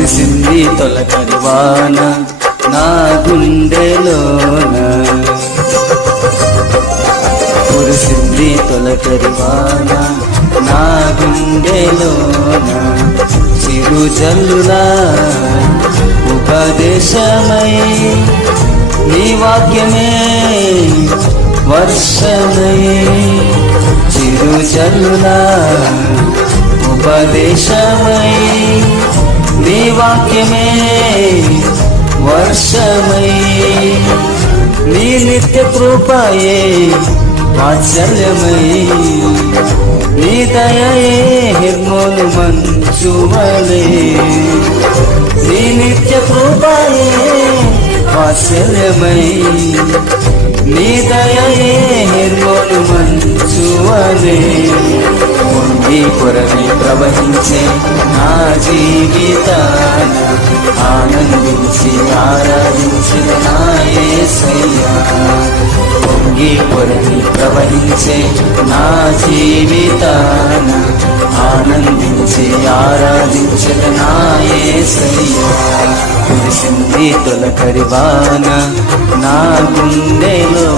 కురిసింది తొలకరి వాన నా గుండెలోన, కురిసింది తొలకరి వాన నా గుండెలోన, చిరు జల్లులా ఉపదేశమై నీ వాక్యమే వర్షమై, చిరు జల్లులా ఉపదేశమై నీ వాక్యమే వర్షమై, నీ నిత్య కృపయే వాత్సల్యమై, నీ దయయే హెర్మోను మంచువలే, నీ నిత్య కృపయే వాత్సల్యమై, నీ దయయే హెర్మోను మంచువలే, పొంగి పొరని ప్రవహించే నా జీవితాన ఆనందించి ఆరాధించిన నా యేసయ్యా, పొంగి పొరని ప్రవహించే నా జీవితాన ఆనందించి ఆరాధించిన నా యేసయ్యా, కురిసింది తొలకరి వాన నా గుండెలో.